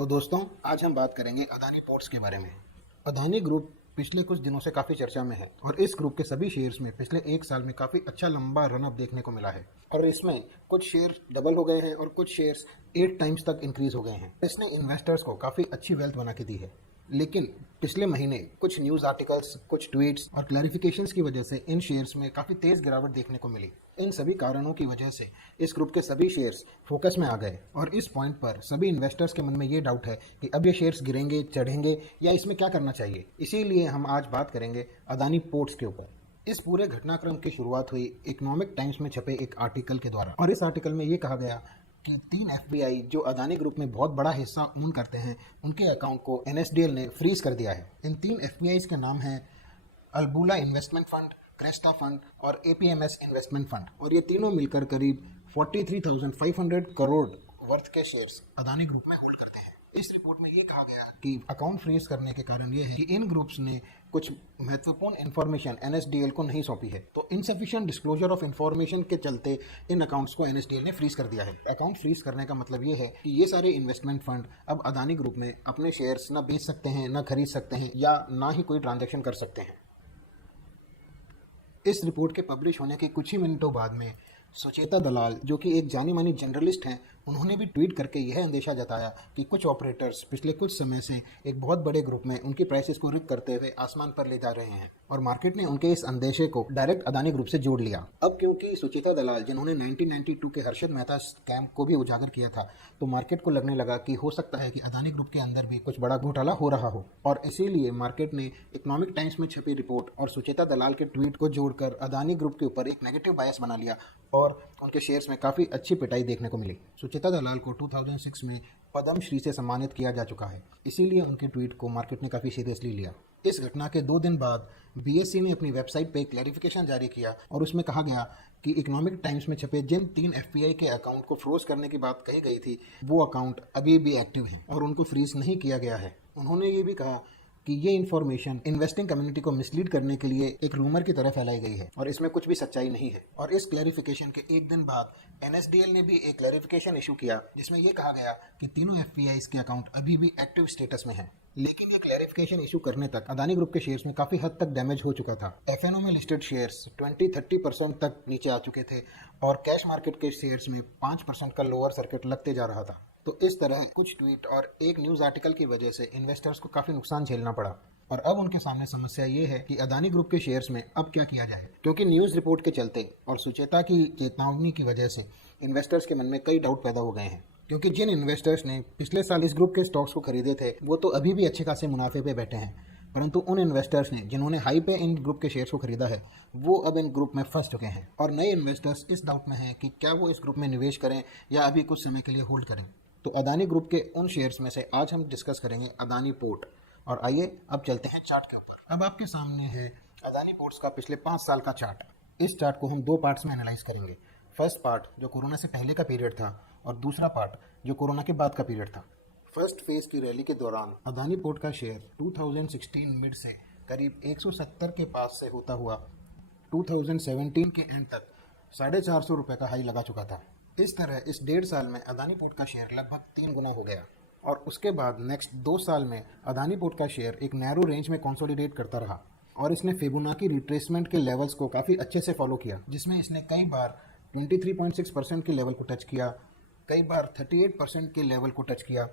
तो दोस्तों, आज हम बात करेंगे अदानी पोर्ट्स के बारे में। अदानी ग्रुप पिछले कुछ दिनों से काफ़ी चर्चा में है और इस ग्रुप के सभी शेयर्स में पिछले एक साल में काफ़ी अच्छा लंबा रन अप देखने को मिला है और इसमें कुछ शेयर डबल हो गए हैं और कुछ शेयर्स 8 टाइम्स तक इंक्रीज हो गए हैं। इसने इन्वेस्टर्स को काफ़ी अच्छी वेल्थ बना के दी है। लेकिन पिछले महीने कुछ न्यूज़ आर्टिकल्स, कुछ ट्वीट्स और क्लैरिफिकेशंस की वजह से इन शेयर्स में काफ़ी तेज़ गिरावट देखने को मिली। इन सभी कारणों की वजह से इस ग्रुप के सभी शेयर्स फोकस में आ गए और इस पॉइंट पर सभी इन्वेस्टर्स के मन में ये डाउट है कि अब ये शेयर्स गिरेंगे, चढ़ेंगे या इसमें क्या करना चाहिए। इसीलिए हम आज बात करेंगे अदानी पोर्ट्स के ऊपर। इस पूरे घटनाक्रम की शुरुआत हुई इकोनॉमिक टाइम्स में छपे एक आर्टिकल के द्वारा और इस आर्टिकल में ये कहा गया कि 3 एफपीआई जो अदानी ग्रुप में बहुत बड़ा हिस्सा ओन करते हैं, उनके अकाउंट को एनएसडीएल ने फ्रीज कर दिया है। इन 3 एफपीआईज के नाम हैं Albula investment fund, Cresta fund और एपीएमएस इन्वेस्टमेंट फंड और ये तीनों मिलकर करीब 43,500 करोड़ वर्थ के शेयर्स अदानी ग्रुप में होल्ड करते हैं। इस रिपोर्ट में ये कहा गया कि अकाउंट फ्रीज करने के कारण ये है कि इन ग्रुप्स ने कुछ महत्वपूर्ण इंफॉर्मेशन एनएसडीएल को नहीं सौंपी है, तो इनसफिशिएंट डिस्क्लोजर ऑफ इंफॉर्मेशन के चलते इन अकाउंट्स को एनएसडीएल ने फ्रीज कर दिया है। अकाउंट फ्रीज करने का मतलब ये है कि ये सारे इन्वेस्टमेंट फंड अब अदानी ग्रुप में अपने शेयर्स ना बेच सकते हैं, ना खरीद सकते हैं या ना ही कोई ट्रांजैक्शन कर सकते हैं। इस रिपोर्ट के पब्लिश होने के कुछ ही मिनटों बाद में सुचेता दलाल, जो कि एक जानी मानी जर्नलिस्ट हैं, उन्होंने भी ट्वीट करके यह अंदेशा जताया कि कुछ ऑपरेटर्स पिछले कुछ समय से एक बहुत बड़े ग्रुप में उनकी प्राइसेस को रिक करते हुए आसमान पर ले जा रहे हैं और मार्केट ने उनके इस अंदेशे को डायरेक्ट अदानी ग्रुप से जोड़ लिया। अब क्योंकि सुचेता दलाल, जिन्होंने 1992 के हर्षद मेहता स्कैम को भी उजागर किया था, तो मार्केट को लगने लगा कि हो सकता है कि अदानी ग्रुप के अंदर भी कुछ बड़ा घोटाला हो रहा हो और इसीलिए मार्केट ने इकोनॉमिक टाइम्स में छपी रिपोर्ट और सुचेता दलाल के ट्वीट को जोड़कर अदानी ग्रुप के ऊपर एक नेगेटिव बायस बना लिया और उनके शेयर्स में काफ़ी अच्छी पिटाई देखने को मिली। सुचेता दलाल को 2006 में पद्म श्री से सम्मानित किया जा चुका है, इसीलिए उनके ट्वीट को मार्केट ने काफ़ी सीरियसली लिया। इस घटना के 2 दिन बाद बीएसई ने अपनी वेबसाइट पे क्लैरिफिकेशन जारी किया और उसमें कहा गया कि इकोनॉमिक टाइम्स में छपे जिन 3 एफपीआई के अकाउंट को फ्रोज करने की बात कही गई थी, वो अकाउंट अभी भी एक्टिव हैं और उनको फ्रीज नहीं किया गया है। उन्होंने ये भी कहा कि ये इन्फॉर्मेशन इन्वेस्टिंग कम्युनिटी को मिसलीड करने के लिए एक रूमर की तरह फैलाई गई है और इसमें कुछ भी सच्चाई नहीं है। और इस क्लैरिफिकेशन के एक दिन बाद एनएसडीएल ने भी एक क्लैरिफिकेशन इशू किया जिसमें यह कहा गया कि तीनों एफपीआईज के अकाउंट अभी भी एक्टिव स्टेटस में हैं। लेकिन ये क्लैरिफिकेशन इशू करने तक अदानी ग्रुप के शेयर्स में काफी हद तक डैमेज हो चुका था। एफएनओ में लिस्टेड शेयर्स 20-30% तक नीचे आ चुके थे और कैश मार्केट के शेयर्स में 5% का लोअर सर्किट लगते जा रहा था। तो इस तरह कुछ ट्वीट और एक न्यूज़ आर्टिकल की वजह से इन्वेस्टर्स को काफ़ी नुकसान झेलना पड़ा और अब उनके सामने समस्या ये है कि अदानी ग्रुप के शेयर्स में अब क्या किया जाए, क्योंकि न्यूज़ रिपोर्ट के चलते और सुचेता की चेतावनी की वजह से इन्वेस्टर्स के मन में कई डाउट पैदा हो गए हैं। क्योंकि जिन इन्वेस्टर्स ने पिछले साल इस ग्रुप के स्टॉक्स को खरीदे थे, वो तो अभी भी अच्छे खासे मुनाफे पे बैठे हैं, परंतु उन इन्वेस्टर्स ने जिन्होंने हाई पे इन ग्रुप के शेयर्स को खरीदा है, वो अब इन ग्रुप में फंस चुके हैं और नए इन्वेस्टर्स इस डाउट में हैं कि क्या वो इस ग्रुप में निवेश करें या अभी कुछ समय के लिए होल्ड करें। तो अदानी ग्रुप के उन शेयर्स में से आज हम डिस्कस करेंगे अदानी पोर्ट। और आइए अब चलते हैं चार्ट के ऊपर। अब आपके सामने है अदानी पोर्ट्स का पिछले 5 साल का चार्ट। इस चार्ट को हम 2 पार्ट्स में एनालाइज करेंगे। फर्स्ट पार्ट जो कोरोना से पहले का पीरियड था और दूसरा पार्ट जो कोरोना के बाद का पीरियड था। फर्स्ट फेज की रैली के दौरान अदानी पोर्ट का शेयर 2016 मिड से करीब 170 के पास से होता हुआ 2017 के एंड तक 450 रुपये का हाई लगा चुका था। इस तरह इस 1.5 साल में अदानी पोर्ट का शेयर लगभग 3 गुना हो गया और उसके बाद नेक्स्ट 2 साल में अदानी पोर्ट का शेयर एक नैरो रेंज में कंसोलिडेट करता रहा और इसने फिबोनाची रिट्रेसमेंट के लेवल्स को काफ़ी अच्छे से फॉलो किया, जिसमें इसने कई बार 23.6% के लेवल को टच किया, कई बार 38% के लेवल को टच किया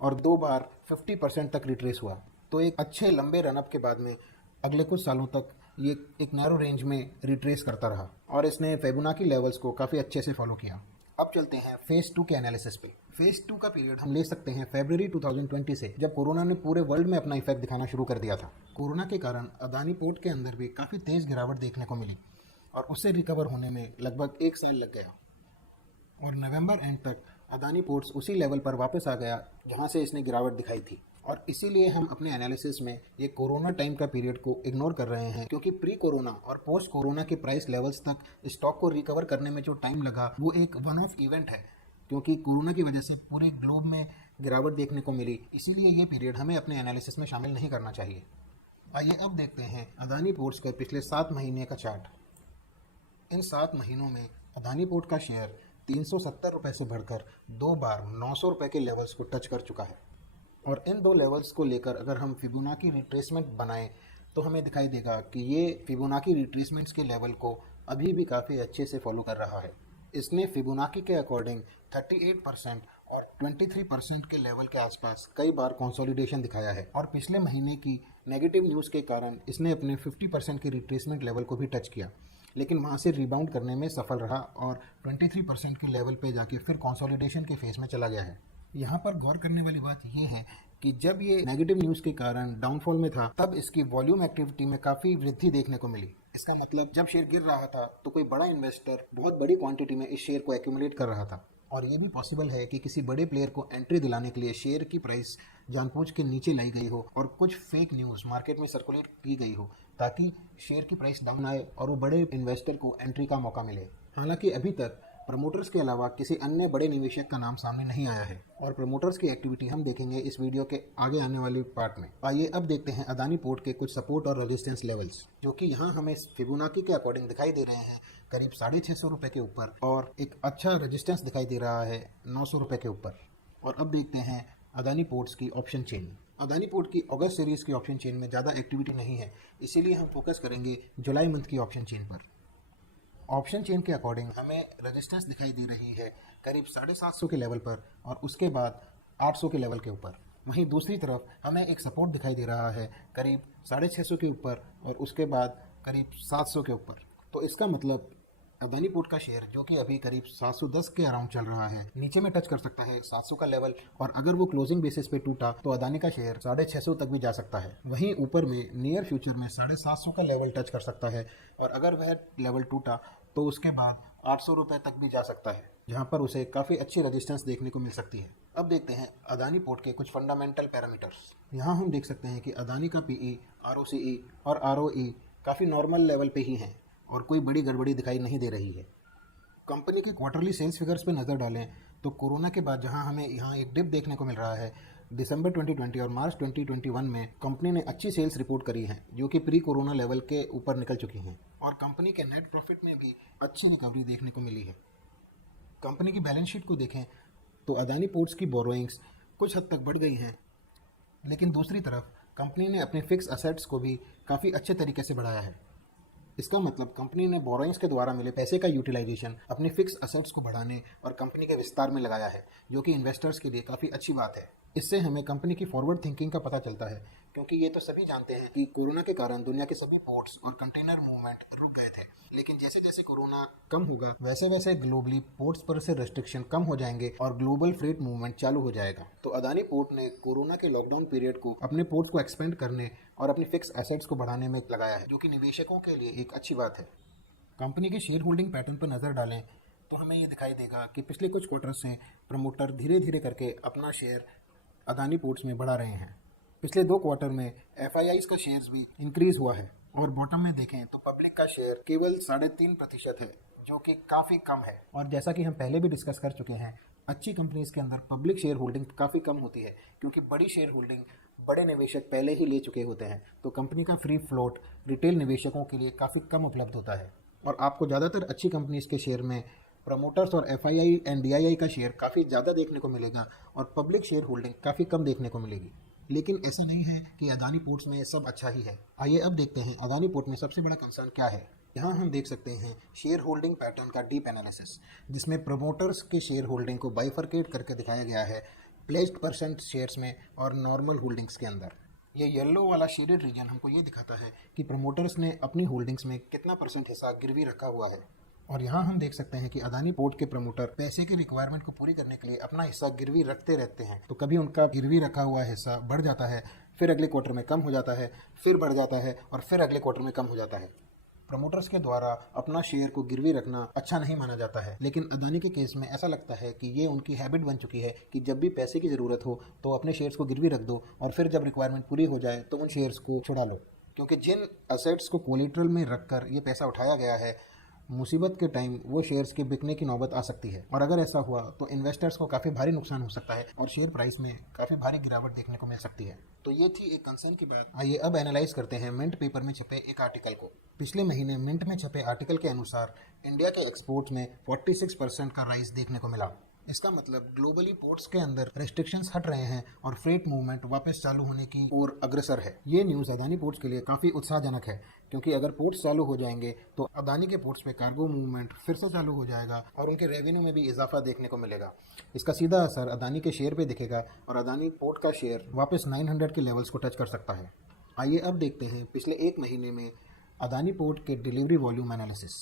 और 2 बार 50% तक रिट्रेस हुआ। तो एक अच्छे लंबे रनअप के बाद में अगले कुछ सालों तक ये एक नैरो रेंज में रिट्रेस करता रहा और इसने फिबोनाची लेवल्स को काफ़ी अच्छे से फॉलो किया। अब चलते हैं फेज 2 के एनालिसिस पे। फेज 2 का पीरियड हम ले सकते हैं फरवरी 2020 से, जब कोरोना ने पूरे वर्ल्ड में अपना इफेक्ट दिखाना शुरू कर दिया था। कोरोना के कारण अदानी पोर्ट के अंदर भी काफ़ी तेज़ गिरावट देखने को मिली और उससे रिकवर होने में लगभग 1 साल लग गया और नवंबर एंड तक अदानी पोर्ट्स उसी लेवल पर वापस आ गया जहां से इसने गिरावट दिखाई थी। और इसीलिए हम अपने एनालिसिस में ये कोरोना टाइम का पीरियड को इग्नोर कर रहे हैं, क्योंकि प्री कोरोना और पोस्ट कोरोना के प्राइस लेवल्स तक स्टॉक को रिकवर करने में जो टाइम लगा वो एक वन ऑफ इवेंट है, क्योंकि कोरोना की वजह से पूरे ग्लोब में गिरावट देखने को मिली। इसीलिए ये पीरियड हमें अपने एनालिसिस में शामिल नहीं करना चाहिए। आइए अब देखते हैं अदानी पोर्ट्स के पिछले 7 महीने का चार्ट। इन 7 महीनों में अदानी पोर्ट का शेयर 370 रुपये से बढ़कर 2 बार 900 रुपये के लेवल्स को टच कर चुका है। और इन दो लेवल्स को लेकर अगर हम फिबोनाची रिट्रेसमेंट बनाएं तो हमें दिखाई देगा कि ये फिबोनाची रिट्रेसमेंट्स के लेवल को अभी भी काफ़ी अच्छे से फॉलो कर रहा है। इसने फिबोनाची के अकॉर्डिंग 38% और 23% के लेवल के आसपास कई बार कंसोलिडेशन दिखाया है और पिछले महीने की नेगेटिव न्यूज़ के कारण इसने अपने 50% के रिट्रेसमेंट लेवल को भी टच किया, लेकिन वहाँ से रिबाउंड करने में सफल रहा और 23% के लेवल पे जाके फिर कंसोलिडेशन के फेज में चला गया है। यहाँ पर गौर करने वाली बात यह है कि जब ये नेगेटिव न्यूज़ के कारण डाउनफॉल में था तब इसकी वॉल्यूम एक्टिविटी में काफ़ी वृद्धि देखने को मिली। इसका मतलब जब शेयर गिर रहा था तो कोई बड़ा इन्वेस्टर बहुत बड़ी क्वांटिटी में इस शेयर को एक्यूमुलेट कर रहा था और ये भी पॉसिबल है कि किसी बड़े प्लेयर को एंट्री दिलाने के लिए शेयर की प्राइस जानबूझ के नीचे लाई गई हो और कुछ फेक न्यूज़ मार्केट में सर्कुलेट की गई हो ताकि शेयर की प्राइस डाउन आए और वो बड़े इन्वेस्टर को एंट्री का मौका मिले। हालांकि अभी तक प्रमोटर्स के अलावा किसी अन्य बड़े निवेशक का नाम सामने नहीं आया है और प्रमोटर्स की एक्टिविटी हम देखेंगे इस वीडियो के आगे आने वाली पार्ट में। आइए अब देखते हैं अदानी पोर्ट के कुछ सपोर्ट और रेजिस्टेंस लेवल्स, जो कि यहाँ हमें फिबोनाची के अकॉर्डिंग दिखाई दे रहे हैं करीब 650 रुपये के ऊपर और एक अच्छा रेजिस्टेंस दिखाई दे रहा है 900 रुपये के ऊपर। और अब देखते हैं अदानी पोर्ट्स की ऑप्शन चेन। अदानी पोर्ट की अगस्त सीरीज की ऑप्शन चेन में ज़्यादा एक्टिविटी नहीं है, इसीलिए हम फोकस करेंगे जुलाई मंथ की ऑप्शन चेन पर। ऑप्शन चेन के अकॉर्डिंग हमें रेजिस्टेंस दिखाई दे रही है करीब 750 के लेवल पर और उसके बाद 800 के लेवल के ऊपर। वहीं दूसरी तरफ हमें एक सपोर्ट दिखाई दे रहा है करीब 650 के ऊपर और उसके बाद करीब 700 के ऊपर। तो इसका मतलब अदानी पोर्ट का शेयर जो कि अभी करीब 710 के अराउंड चल रहा है, नीचे में टच कर सकता है 700 का लेवल और अगर वो क्लोजिंग बेसिस पे टूटा तो अदानी का शेयर 650 तक भी जा सकता है। वहीं ऊपर में नियर फ्यूचर में 750 का लेवल टच कर सकता है और अगर वह लेवल टूटा तो उसके बाद 800 रुपये तक भी जा सकता है, जहां पर उसे काफ़ी अच्छी रेजिस्टेंस देखने को मिल सकती है। अब देखते हैं अदानी पोर्ट के कुछ फंडामेंटल पैरामीटर्स। यहाँ हम देख सकते हैं कि अदानी का पीई, आरओसीई और आरओई काफ़ी नॉर्मल लेवल पे ही हैं और कोई बड़ी गड़बड़ी दिखाई नहीं दे रही है। कंपनी के क्वार्टरली सेल्स फिगर्स पे नज़र डालें तो कोरोना के बाद जहां हमें यहाँ एक डिप देखने को मिल रहा है, दिसंबर 2020 और मार्च 2021 में कंपनी ने अच्छी सेल्स रिपोर्ट करी हैं जो कि प्री कोरोना लेवल के ऊपर निकल चुकी हैं और कंपनी के नेट प्रॉफिट में भी अच्छी रिकवरी देखने को मिली है। कंपनी की बैलेंस शीट को देखें तो अदानी पोर्ट्स की बोरोइंग्स कुछ हद तक बढ़ गई हैं, लेकिन दूसरी तरफ कंपनी ने अपने फिक्स असेट्स को भी काफ़ी अच्छे तरीके से बढ़ाया है। इसका मतलब कंपनी ने बोरोइंग्स के द्वारा मिले पैसे का यूटिलाइजेशन अपने फिक्स असेट्स को बढ़ाने और कंपनी के विस्तार में लगाया है, जो कि इन्वेस्टर्स के लिए काफ़ी अच्छी बात है। इससे हमें कंपनी की फॉरवर्ड थिंकिंग का पता चलता है, क्योंकि ये तो सभी जानते हैं कि कोरोना के कारण दुनिया के सभी पोर्ट्स और कंटेनर मूवमेंट रुक गए थे, लेकिन जैसे जैसे कोरोना कम होगा वैसे वैसे ग्लोबली पोर्ट्स पर से रेस्ट्रिक्शन कम हो जाएंगे और ग्लोबल फ्रेट मूवमेंट चालू हो जाएगा। तो अदानी पोर्ट ने कोरोना के लॉकडाउन पीरियड को अपने पोर्ट्स को एक्सपेंड करने और अपनी फिक्स एसेट्स को बढ़ाने में लगाया है, जो कि निवेशकों के लिए एक अच्छी बात है। कंपनी के शेयर होल्डिंग पैटर्न पर नज़र डालें तो हमें ये दिखाई देगा कि पिछले कुछ क्वार्टर से प्रमोटर धीरे धीरे करके अपना शेयर अदानी पोर्ट्स में बढ़ा रहे हैं। पिछले 2 क्वार्टर में एफआईआईज का शेयर्स भी इंक्रीज हुआ है और बॉटम में देखें तो पब्लिक का शेयर केवल 3.5% है, जो कि काफ़ी कम है। और जैसा कि हम पहले भी डिस्कस कर चुके हैं, अच्छी कंपनीज के अंदर पब्लिक शेयर होल्डिंग काफ़ी कम होती है, क्योंकि बड़ी शेयर होल्डिंग बड़े निवेशक पहले ही ले चुके होते हैं, तो कंपनी का फ्री फ्लोट रिटेल निवेशकों के लिए काफ़ी कम उपलब्ध होता है। और आपको ज़्यादातर अच्छी कंपनीज के शेयर में प्रमोटर्स और एफआईआई एंड डीआईआई का शेयर काफ़ी ज़्यादा देखने को मिलेगा और पब्लिक शेयर होल्डिंग काफ़ी कम देखने को मिलेगी। लेकिन ऐसा नहीं है कि अदानी पोर्ट्स में सब अच्छा ही है। आइए अब देखते हैं अदानी पोर्ट में सबसे बड़ा कंसर्न क्या है। यहाँ हम देख सकते हैं शेयर होल्डिंग पैटर्न का डीप एनालिसिस, जिसमें प्रमोटर्स के शेयर होल्डिंग को बाइफरकेट करके दिखाया गया है प्लेस्ड परसेंट शेयर्स में और नॉर्मल होल्डिंग्स के अंदर। ये येलो वाला शेडेड रीजन हमको ये दिखाता है कि प्रमोटर्स ने अपनी होल्डिंग्स में कितना % हिस्सा गिरवी रखा हुआ है। और यहाँ हम देख सकते हैं कि अदानी पोर्ट के प्रमोटर पैसे की रिक्वायरमेंट को पूरी करने के लिए अपना हिस्सा गिरवी रखते रहते हैं। तो कभी उनका गिरवी रखा हुआ हिस्सा बढ़ जाता है, फिर अगले क्वार्टर में कम हो जाता है, फिर बढ़ जाता है और फिर अगले क्वार्टर में कम हो जाता है। प्रमोटर्स के द्वारा अपना शेयर को गिरवी रखना अच्छा नहीं माना जाता है, लेकिन अदानी के केस में ऐसा लगता है कि ये उनकी हैबिट बन चुकी है कि जब भी पैसे की ज़रूरत हो तो अपने शेयर्स को गिरवी रख दो और फिर जब रिक्वायरमेंट पूरी हो जाए तो उन शेयर्स को छुड़ा लो। क्योंकि जिन असेट्स को कोलेटरल में रखकर ये पैसा उठाया गया है, मुसीबत के टाइम वो शेयर्स के बिकने की नौबत आ सकती है और अगर ऐसा हुआ तो इन्वेस्टर्स को काफ़ी भारी नुकसान हो सकता है और शेयर प्राइस में काफ़ी भारी गिरावट देखने को मिल सकती है। तो ये थी एक कंसर्न की बात। आइए अब एनालाइज करते हैं मिंट पेपर में छपे एक आर्टिकल को। पिछले महीने मिंट में छपे आर्टिकल के अनुसार इंडिया के एक्सपोर्ट्स में 46% का राइज देखने को मिला। इसका मतलब ग्लोबली पोर्ट्स के अंदर रेस्ट्रिक्शंस हट रहे हैं और फ्रेट मूवमेंट वापस चालू होने की ओर अग्रसर है। ये न्यूज़ अदानी पोर्ट्स के लिए काफ़ी उत्साहजनक है, क्योंकि अगर पोर्ट्स चालू हो जाएंगे तो अदानी के पोर्ट्स में कार्गो मूवमेंट फिर से चालू हो जाएगा और उनके रेवेन्यू में भी इजाफा देखने को मिलेगा। इसका सीधा असर अदानी के शेयर पे दिखेगा और अदानी पोर्ट का शेयर वापस 900 के लेवल्स को टच कर सकता है। आइए अब देखते हैं पिछले एक महीने में अदानी पोर्ट के डिलीवरी वॉल्यूम एनालिसिस।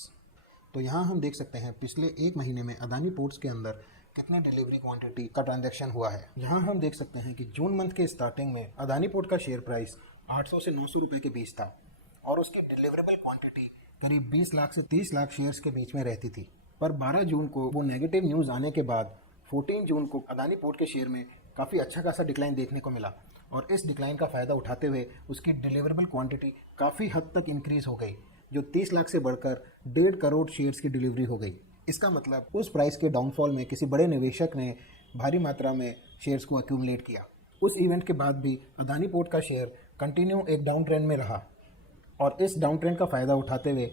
तो यहाँ हम देख सकते हैं पिछले एक महीने में अदानी पोर्ट्स के अंदर कितना डिलीवरी क्वांटिटी का ट्रांजैक्शन हुआ है। यहाँ हम देख सकते हैं कि जून मंथ के स्टार्टिंग में अदानी पोर्ट का शेयर प्राइस 800 से 900 रुपये के बीच था और उसकी डिलीवरेबल क्वांटिटी करीब 20 लाख से 30 लाख शेयर्स के बीच में रहती थी। पर 12 जून को वो नेगेटिव न्यूज़ आने के बाद 14 जून को अदानी पोर्ट के शेयर में काफ़ी अच्छा खासा डिक्लाइन देखने को मिला और इस डिक्लाइन का फ़ायदा उठाते हुए उसकी डिलीवरेबल क्वांटिटी काफ़ी हद तक इंक्रीज़ हो गई, जो 30 लाख से बढ़कर 1.5 करोड़ शेयर्स की डिलीवरी हो गई। इसका मतलब उस प्राइस के डाउनफॉल में किसी बड़े निवेशक ने भारी मात्रा में शेयर्स को एक्यूमुलेट किया। उस इवेंट के बाद भी अदानी पोर्ट का शेयर कंटिन्यू एक डाउन ट्रेंड में रहा और इस डाउन ट्रेंड का फ़ायदा उठाते हुए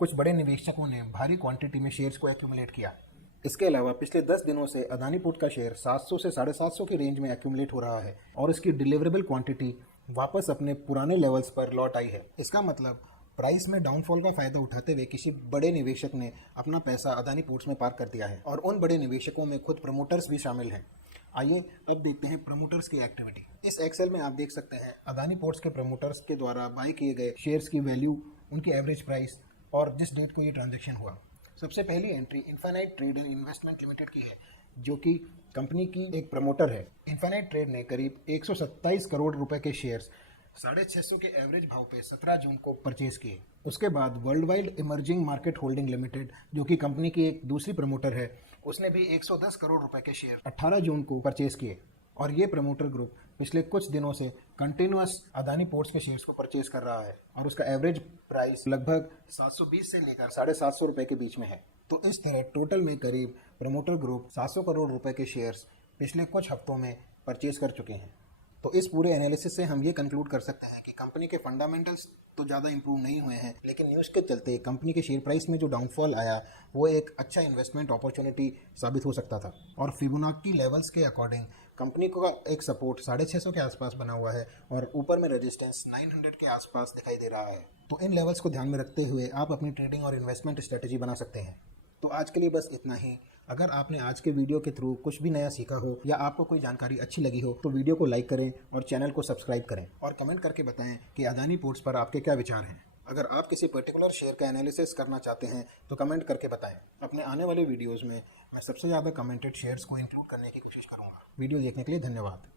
कुछ बड़े निवेशकों ने भारी क्वांटिटी में शेयर्स को एक्यूमुलेट किया। इसके अलावा पिछले 10 दिनों से अदानी पोर्ट का शेयर 700 से 750 के रेंज में एक्यूमुलेट हो रहा है और इसकी डिलीवरेबल क्वांटिटी वापस अपने पुराने लेवल्स पर लौट आई है। इसका मतलब प्राइस में डाउनफॉल का फायदा उठाते हुए किसी बड़े निवेशक ने अपना पैसा अदानी पोर्ट्स में पार्क कर दिया है और उन बड़े निवेशकों में खुद प्रमोटर्स भी शामिल हैं। आइए अब देखते हैं प्रमोटर्स की एक्टिविटी। इस एक्सेल में आप देख सकते हैं अदानी पोर्ट्स के प्रमोटर्स के द्वारा बाय किए गए शेयर्स की वैल्यू, उनकी एवरेज प्राइस और जिस डेट को ये ट्रांजैक्शन हुआ। सबसे पहली entry infinite trade and investment limited की है, जो कि कंपनी की एक प्रमोटर है। इन्फिनाइट ट्रेड ने करीब 127 करोड़ रुपए के शेयर्स 650 के एवरेज भाव पे 17 जून को परचेज किए। उसके बाद world wide emerging market holding limited, जो कि कंपनी की एक दूसरी प्रमोटर है, उसने भी 110 करोड़ रुपए के शेयर 18 जून को परचेज किए और ये प्रमोटर ग्रुप पिछले कुछ दिनों से कंटिन्यूअस अदानी पोर्ट्स के शेयर्स को परचेज कर रहा है और उसका एवरेज प्राइस लगभग 720 से लेकर 750 रुपए के बीच में है। तो इस तरह टोटल में करीब प्रमोटर ग्रुप 700 करोड़ रुपए के शेयर्स पिछले कुछ हफ्तों में परचेज कर चुके हैं। तो इस पूरे एनालिसिस से हम ये कंक्लूड कर सकते हैं कि कंपनी के फंडामेंटल्स तो ज़्यादा इंप्रूव नहीं हुए हैं, लेकिन न्यूज़ के चलते कंपनी के शेयर प्राइस में जो डाउनफॉल आया वो एक अच्छा इन्वेस्टमेंट अपॉर्चुनिटी साबित हो सकता था। और फिबोनाची लेवल्स के अकॉर्डिंग कंपनी को एक सपोर्ट 650 के आसपास बना हुआ है और ऊपर में रेजिस्टेंस 900 के आसपास दिखाई दे रहा है। तो इन लेवल्स को ध्यान में रखते हुए आप अपनी ट्रेडिंग और इन्वेस्टमेंट स्ट्रेटेजी बना सकते हैं। तो आज के लिए बस इतना ही। अगर आपने आज के वीडियो के थ्रू कुछ भी नया सीखा हो या आपको कोई जानकारी अच्छी लगी हो तो वीडियो को लाइक करें और चैनल को सब्सक्राइब करें और कमेंट करके बताएं कि अदानी पोर्ट्स पर आपके क्या विचार हैं। अगर आप किसी पर्टिकुलर शेयर का एनालिसिस करना चाहते हैं तो कमेंट करके बताएं। अपने आने वाले वीडियोज़ में मैं सबसे ज़्यादा कमेंटेड शेयर्स को इंक्लूड करने की कोशिश करूँगा। वीडियो देखने के लिए धन्यवाद।